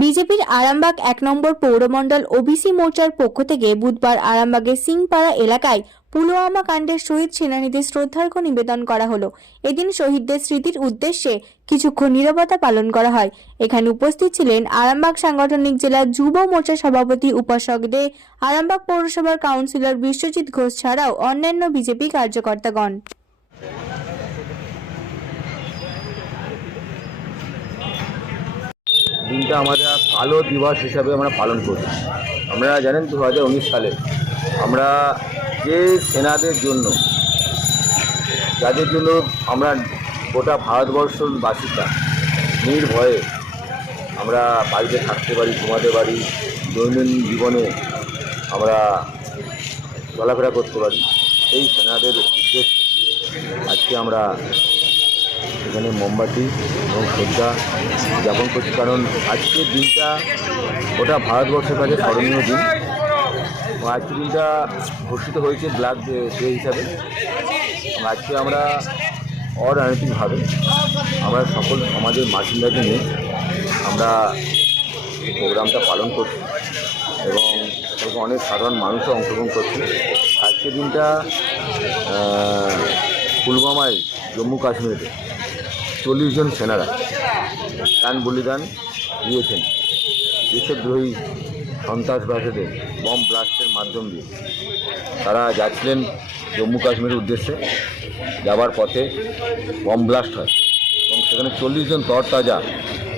বিজেপির আরামবাগ ১ নম্বর পৌরমণ্ডল ওবিসি মোর্চার পক্ষ থেকে বুধবার আরামবাগের সিংপাড়া এলাকায় পুলওয়ামা কাণ্ডের শহীদ সেনানীদের শ্রদ্ধার্ঘ্য নিবেদন করা হলো। এদিন শহীদদের স্মৃতির উদ্দেশ্যে কিছুক্ষণ নীরবতা পালন করা হয়। এখানে উপস্থিত ছিলেন আরামবাগ সাংগঠনিক জেলা যুব মোর্চা সভাপতি উপাসক দে, আরামবাগ পৌরসভার কাউন্সিলর বিশ্বজিৎ ঘোষ ছাড়াও অন্যান্য বিজেপি কার্যকর্তাগণ। দিনটা আমাদের কালো দিবস হিসাবে আমরা পালন করি। আপনারা জানেন 2019 সালে আমরা যে সেনাদের জন্য, যাদের জন্য আমরা গোটা ভারতবর্ষের বাসিন্দা নির্ভয়ে আমরা বাড়িতে থাকতে পারি, ঘুমাতে পারি, দৈনন্দিন জীবনে আমরা চলাফেরা করতে পারি, সেই সেনাদের উদ্দেশ্যে আজকে আমরা এখানে মোমবাতি এবং শ্রদ্ধা জ্ঞাপন করছি। কারণ আজকের দিনটা গোটা ভারতবর্ষের কাছে স্মরণীয় দিন। আজকের দিনটা ঘোষিত হয়েছে ব্ল্যাক ডে হিসাবে। আজকে আমরা অরাজনৈতিকভাবে আমরা সকল সমাজের বাসিন্দাকে নিয়ে আমরা এই প্রোগ্রামটা পালন করছি এবং অনেক সাধারণ মানুষও অংশগ্রহণ করছে। আজকের দিনটা পুলওয়ামায় জম্মু কাশ্মীরে 40 জন সেনারা প্রাণ বলিদান দিয়েছেন দেশদ্রোহী সন্ত্রাসবাদীদের বম ব্লাস্টের মাধ্যম দিয়ে। তারা যাচ্ছিলেন জম্মু কাশ্মীরের উদ্দেশ্যে, যাওয়ার পথে বম ব্লাস্ট হয় এবং সেখানে 40 জন তরতাজা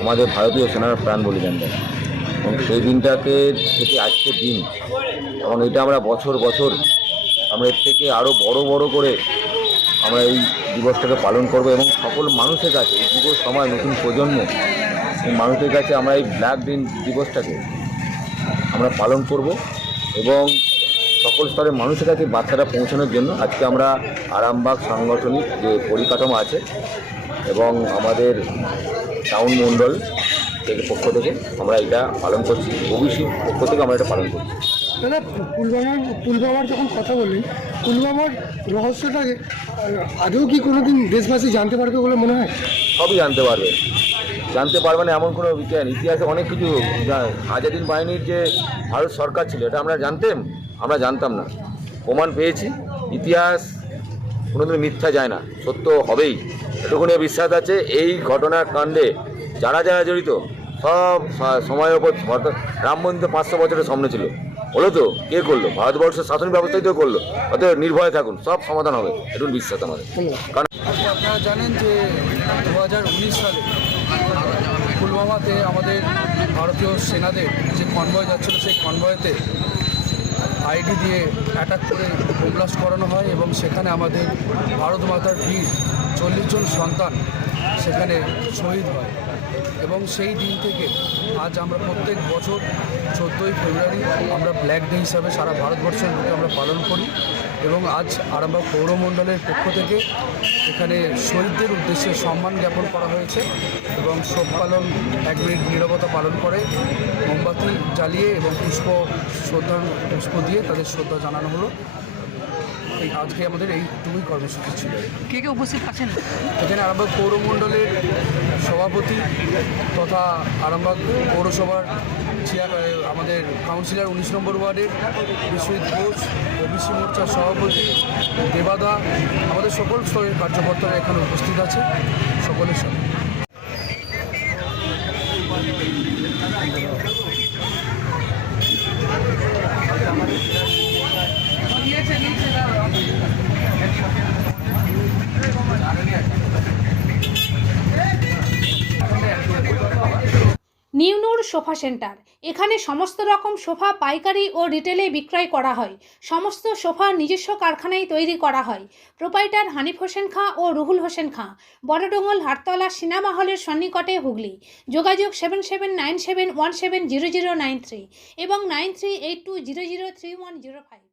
আমাদের ভারতীয় সেনারা প্রাণ বলিদান দেন। এবং সেই দিনটাকে থেকে আজকের দিন, এবং এটা আমরা বছর বছর আমরা এর থেকে আরও বড় করে আমরা এই দিবসটাকে পালন করব এবং সকল মানুষের কাছে এই যুব সমাজ, নতুন প্রজন্ম, এই মানুষের কাছে আমরা এই ব্ল্যাক দিবসটাকে আমরা পালন করব এবং সকল স্তরের মানুষের কাছে বার্তাটা পৌঁছানোর জন্য আজকে আমরা আরামবাগ সাংগঠনিক যে পরিকাঠামো আছে এবং আমাদের টাউন মণ্ডল থেকে পক্ষ থেকে আমরা এটা পালন করছি, ওবিসি পক্ষ থেকে আমরা এটা পালন করছি। দাদা, পুলওয়ামার যখন কথা বললেন, পুলওয়ামার রহস্যটাকে আদৌ কি কোনোদিন দেশবাসী জানতে পারবে বলে মনে হয়? সবই জানতে পারবে না এমন কোনো ইতিহাসে অনেক কিছু। আজাদিন বাহিনীর যে ভারত সরকার ছিল, এটা আমরা জানতাম না। প্রমাণ পেয়েছি। ইতিহাস কোনোদিন মিথ্যা যায় না, সত্য হবেই, এটুকুনি বিশ্বাস আছে। এই ঘটনার কাণ্ডে যারা জড়িত সব সময়ের ওপর রাম মন্দির 500 বছরের সামনে ছিল, হলো তো কে করলো? ভারতবর্ষের শাসন ব্যবস্থাই তো করলো। অতএব নির্ভয়ে থাকুন, সব সমাধান হবে, এটুকু বিশ্বাস আমাদের। কারণ আপনারা জানেন যে 2019 সালে পুলওয়ামাতে আমাদের ভারতীয় সেনাদের যে কনভয় যাচ্ছিল, সেই কনভয়েতে আইডি দিয়ে অ্যাটাক করে বোম ব্লাস্ট করানো হয় এবং সেখানে আমাদের ভারত মাতার বীর 40 জন সন্তান সেখানে শহীদ হয়। এবং সেই দিন থেকে আজ আমরা প্রত্যেক বছর 14ই ফেব্রুয়ারি আমরা ব্ল্যাক ডে হিসাবে সারা ভারতবর্ষের বুকে আমরা পালন করি। এবং আজ আরামবাগ পৌরমণ্ডলের পক্ষ থেকে এখানে শহীদদের উদ্দেশ্যে সম্মান জ্ঞাপন করা হয়েছে এবং শোক পালন 1 মিনিট নীরবতা পালন করে মোমবাতি জ্বালিয়ে এবং পুষ্প দিয়ে তাদের শ্রদ্ধা জানানো হলো। আজকে আমাদের এইটুকুই কর্মসূচি ছিল। কে উপস্থিত আছেন এখানে? আরামবাগ পৌরমণ্ডলের সভাপতি তথা আরামবাগ পৌরসভার আমাদের কাউন্সিলর 19 নম্বর ওয়ার্ডের বিশ্বজিৎ ঘোষ, ওবিসি মোর্চার সভাপতি দেবাদা, আমাদের সকল স্তরের কার্যকর্তারা এখানে উপস্থিত আছে। সকলের সাথে নিউ নূর সোফা সেন্টার। এখানে সমস্ত রকম সোফা পাইকারি ও রিটেলে বিক্রয় করা হয়। সমস্ত সোফা নিজস্ব কারখানায় তৈরি করা হয়। প্রোপাইটার হানিফ হোসেন খাঁ ও রুহুল হোসেন খাঁ, বড়ডোঙ্গল হাটতলা সিনেমা হলের সন্নিকটে, হুগলি। যোগাযোগ 7797170093 এবং 9382003105।